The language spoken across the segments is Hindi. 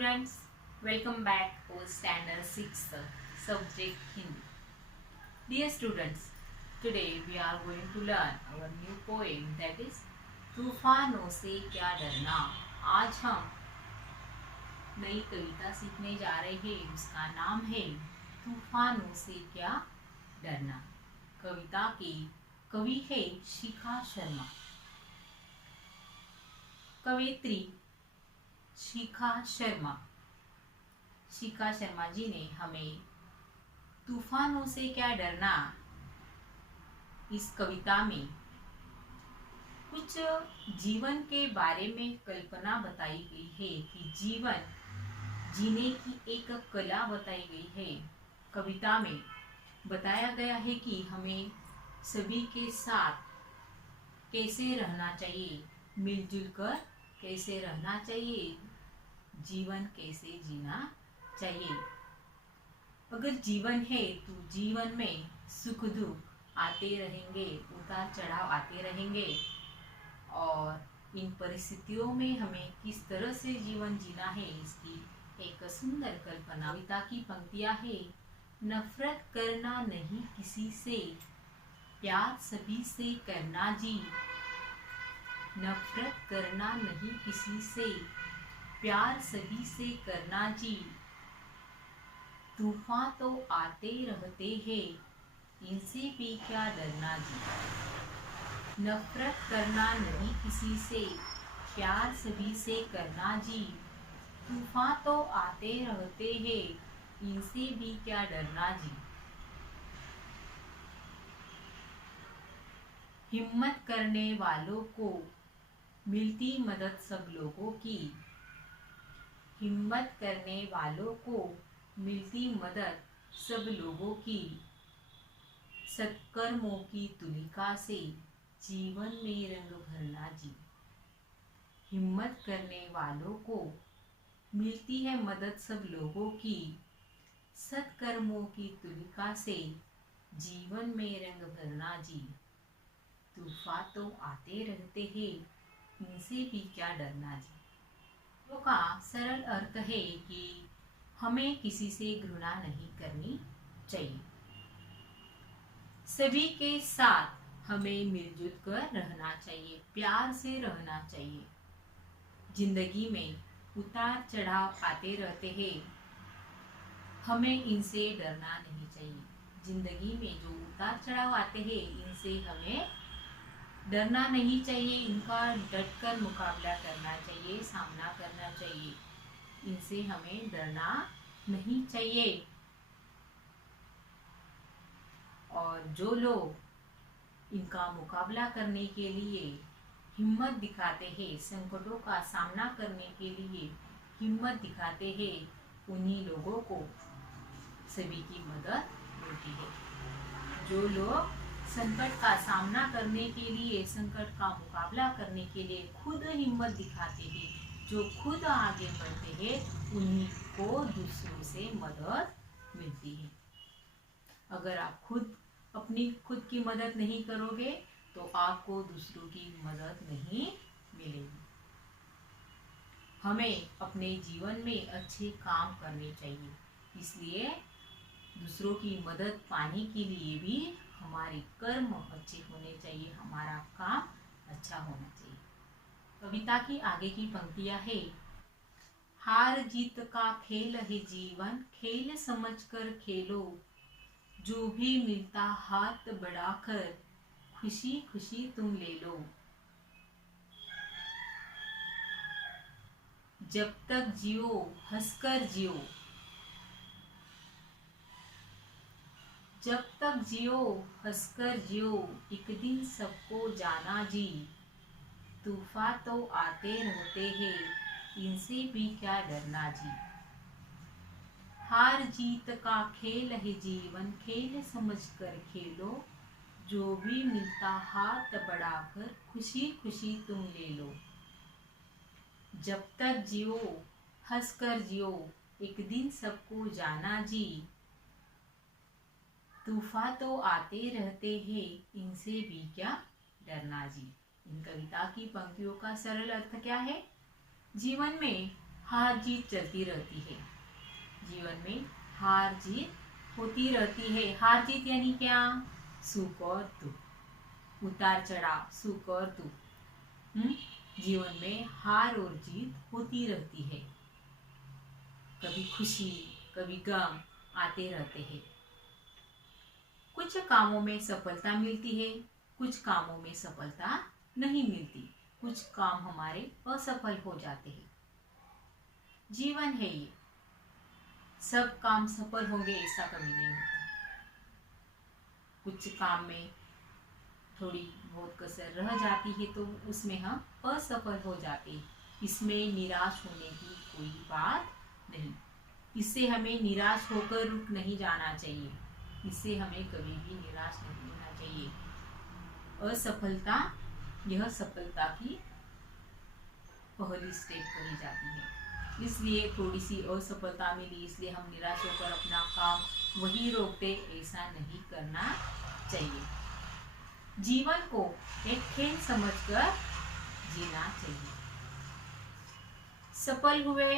students, welcome back to standard 6th subject Hindi. Dear students, today we are going to learn our new poem that is तूफानों से क्या डरना। आज हम नई कविता सीखने जा रहे हैं। उसका नाम है तूफानों से क्या डरना। कविता की कवि है शिखा शर्मा। कवित्री शिखा शर्मा जी ने हमें तूफानों से क्या डरना इस कविता में कुछ जीवन के बारे में कल्पना बताई गई है कि जीवन जीने की एक कला बताई गई है। कविता में बताया गया है कि हमें सभी के साथ कैसे रहना चाहिए, मिलजुल कर कैसे रहना चाहिए, जीवन कैसे जीना चाहिए। अगर जीवन है तो जीवन में सुख दुख आते रहेंगे, उतार चढ़ाव आते रहेंगे और इन परिस्थितियों में हमें किस तरह से जीवन जीना है इसकी एक सुंदर कल्पना। कविता की पंक्तियां है, नफरत करना नहीं किसी से, प्यार सभी से करना जी। नफरत करना नहीं किसी से, प्यार सभी से करना जी। तूफान तो आते रहते हैं, इनसे भी क्या डरना जी। नफरत करना नहीं किसी से, प्यार सभी से करना जी। तूफान तो आते रहते हैं, इनसे भी क्या डरना जी। हिम्मत करने वालों को मिलती मदद सब लोगों की। हिम्मत करने वालों को मिलती मदद सब लोगों की। सत्कर्मों की तुलिका से जीवन में रंग भरना जी। हिम्मत करने वालों को मिलती है मदद सब लोगों की। सत्कर्मों की तुलिका से जीवन में रंग भरना जी। तूफान तो आते रहते हैं, इनसे भी क्या डरना जी। का सरल अर्थ है कि हमें किसी से घृणा नहीं करनी चाहिए। सभी के साथ हमें मिलजुल कर रहना चाहिए, प्यार से रहना चाहिए। जिंदगी में उतार चढ़ाव आते रहते हैं, हमें इनसे डरना नहीं चाहिए। जिंदगी में जो उतार चढ़ाव आते हैं इनसे हमें डरना नहीं चाहिए, इनका डटकर मुकाबला करना चाहिए, सामना करना चाहिए। इनसे हमें डरना नहीं चाहिए। और जो लोग इनका मुकाबला करने के लिए हिम्मत दिखाते हैं, संकटों का सामना करने के लिए हिम्मत दिखाते हैं, उन्हीं लोगों को सभी की मदद मिलती है। जो लोग संकट का सामना करने के लिए, संकट का मुकाबला करने के लिए खुद हिम्मत दिखाते हैं, जो खुद आगे बढ़ते हैं, उन्हीं को दूसरों से मदद मिलती है। अगर आप खुद की मदद नहीं करोगे तो आपको दूसरों की मदद नहीं मिलेगी। हमें अपने जीवन में अच्छे काम करने चाहिए, इसलिए दूसरों की मदद पाने के लिए भी हमारे कर्म अच्छे होने चाहिए, हमारा काम अच्छा होना चाहिए। कविता की आगे की पंक्तियां है, हार जीत का खेल है जीवन, खेल समझकर खेलो। जो भी मिलता हाथ बढ़ाकर, खुशी खुशी तुम ले लो। जब तक जियो हंसकर जियो। जब तक जियो हंसकर जियो, एक दिन सबको जाना जी। तूफान तो आते रहते हैं, इनसे भी क्या डरना जी। हार जीत का खेल है जीवन, खेल समझकर खेलो। जो भी मिलता हाथ बढ़ाकर, खुशी खुशी तुम ले लो। जब तक जियो हंसकर जियो, एक दिन सबको जाना जी। तूफान तो आते रहते हैं, इनसे भी क्या डरना जी। इन कविता की पंक्तियों का सरल अर्थ क्या है? जीवन में हार जीत चलती रहती है। जीवन में हार जीत होती रहती है। हार जीत यानी क्या? सुख और दुख, उतार चढ़ाव, सुख और दुख। जीवन में हार और जीत होती रहती है। कभी खुशी, कभी गम आते रहते हैं। कुछ कामों में सफलता मिलती है, कुछ कामों में सफलता नहीं मिलती, कुछ काम हमारे असफल हो जाते हैं। जीवन है ये, सब काम सफल होंगे ऐसा कभी नहीं होता। कुछ काम में थोड़ी बहुत कसर रह जाती है तो उसमें हम असफल हो जाते हैं। इसमें निराश होने की कोई बात नहीं। इससे हमें निराश होकर रुक नहीं जाना चाहिए। इससे हमें कभी भी निराश नहीं होना चाहिए। असफलता यह सफलता की पहली स्टेप कही जाती है। इसलिए थोड़ी सी असफलता मिली इसलिए हम निराश होकर अपना काम वही रोकते, ऐसा नहीं करना चाहिए। जीवन को एक खेल समझकर जीना चाहिए। सफल हुए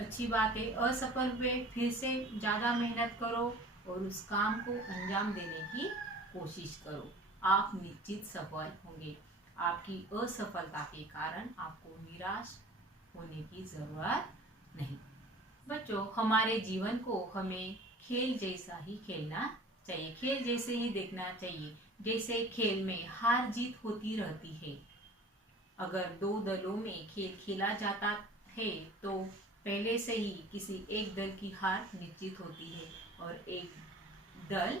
अच्छी बात है, असफल हुए फिर से ज्यादा मेहनत करो और उस काम को अंजाम देने की कोशिश करो। आप निश्चित सफल होंगे। आपकी असफलता के कारण आपको निराश होने की जरूरत नहीं। बच्चों, हमारे जीवन को हमें खेल जैसा ही खेलना चाहिए, खेल जैसे ही देखना चाहिए। जैसे खेल में हार जीत होती रहती है। अगर दो दलों में खेल खेला जाता है तो पहले से ही किसी एक दल की हार निश्चित होती है और एक दल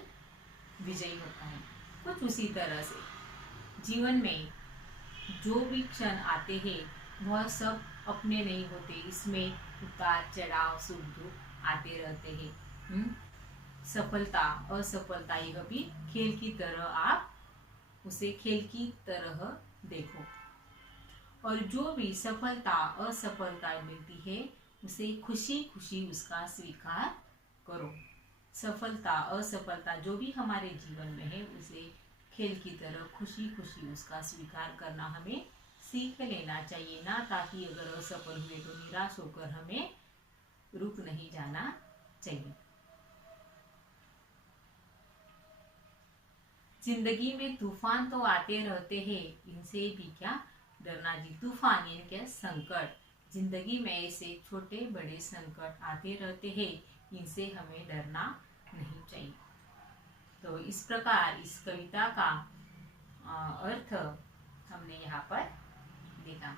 विजयी होता है। कुछ उसी तरह से जीवन में जो भी क्षण आते हैं वह सब अपने नहीं होते। इसमें उतार चढ़ाव, सुख दुख आते रहते हैं। सफलता असफलता यह भी खेल की तरह आप उसे खेल की तरह देखो। और जो भी सफलता असफलता मिलती है उसे खुशी खुशी उसका स्वीकार करो। सफलता असफलता जो भी हमारे जीवन में है उसे खेल की तरह खुशी खुशी उसका स्वीकार करना हमें सीख लेना चाहिए ना, ताकि अगर असफल हुए तो निराश होकर हमें रुक नहीं जाना चाहिए। जिंदगी में तूफान तो आते रहते हैं, इनसे भी क्या डरना जी। तूफान यानी क्या? संकट। जिंदगी में ऐसे छोटे बड़े संकट आते रहते हैं, इनसे हमें डरना नहीं चाहिए। तो इस प्रकार इस कविता का अर्थ हमने यहाँ पर देखा।